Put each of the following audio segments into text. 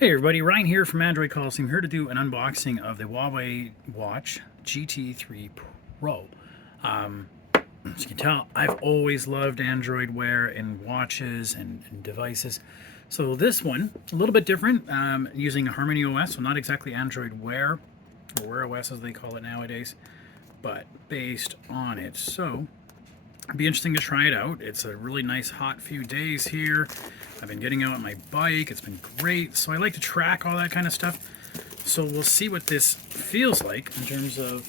Hey everybody, Ryan here from Android Coliseum, here to do an unboxing of the Huawei Watch GT3 Pro. As you can tell, I've always loved Android Wear and watches and devices. So this one, a little bit different, using Harmony OS, so not exactly Android Wear, or Wear OS as they call it nowadays, but based on it. So it'd be interesting to try it out. It's a really nice hot few days here. I've been getting out on my bike. It's been great. So I like to track all that kind of stuff. So we'll see what this feels like in terms of,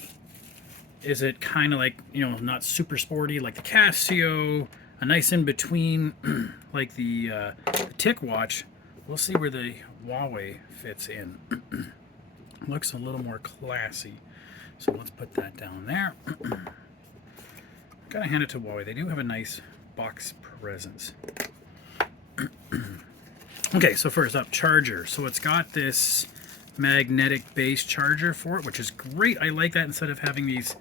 is it kind of like, you know, not super sporty like the Casio, a nice in between like the Tick watch. We'll see where the Huawei fits in. Looks a little more classy. So let's put that down there. Gotta hand it to Huawei. They do have a nice box presence. Okay, so first up, charger. So it's got this magnetic base charger for it, which is great. I like that instead of having these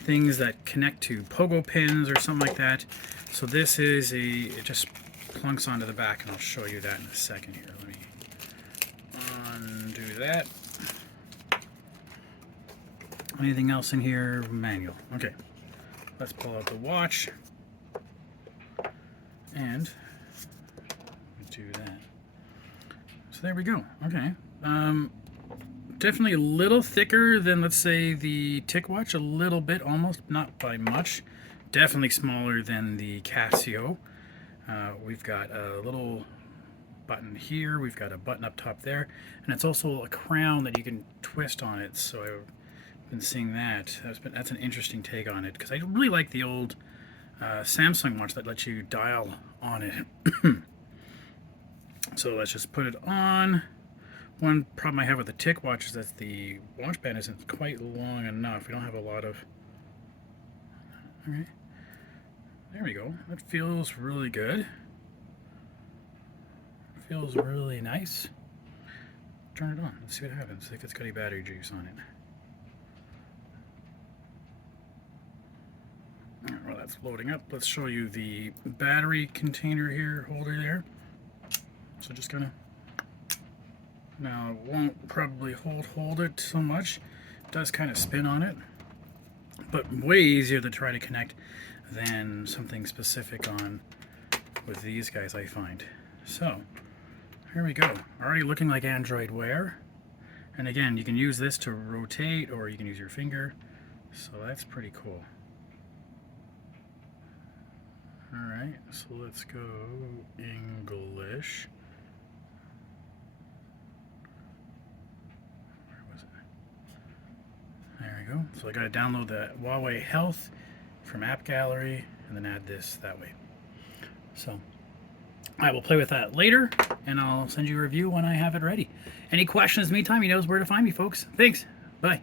things that connect to pogo pins or something like that. So this is it just plunks onto the back, and I'll show you that in a second here. Let me undo that. Anything else in here? Manual. Okay, let's pull out the watch and do that. So there we go. Okay. Definitely a little thicker than, let's say, the Tick watch. A little bit, almost, not by much. Definitely smaller than the Casio. We've got a little button here. We've got a button up top there. And it's also a crown that you can twist on it. So I've been seeing that. That's an interesting take on it, because I really like the old Samsung watch that lets you dial on it. So let's just put it on. One problem I have with the Tick watch is that the watch band isn't quite long enough. We don't have a lot of... Okay. There we go. That feels really good. Feels really nice. Turn it on. Let's see what happens. See if it's got any battery juice on it. Alright, well, that's loading up. Let's show you the battery container here, holder there. So just gonna, now it won't probably hold it so much. It does kind of spin on it, but way easier to try to connect than something specific on with these guys, I find. So here we go. Already looking like Android Wear. And again, you can use this to rotate, or you can use your finger. So that's pretty cool. Alright, so let's go English. There we go. So I got to download the Huawei Health from App Gallery and then add this that way. So I will play with that later, and I'll send you a review when I have it ready. Any questions in the meantime, you know where to find me, folks. Thanks. Bye.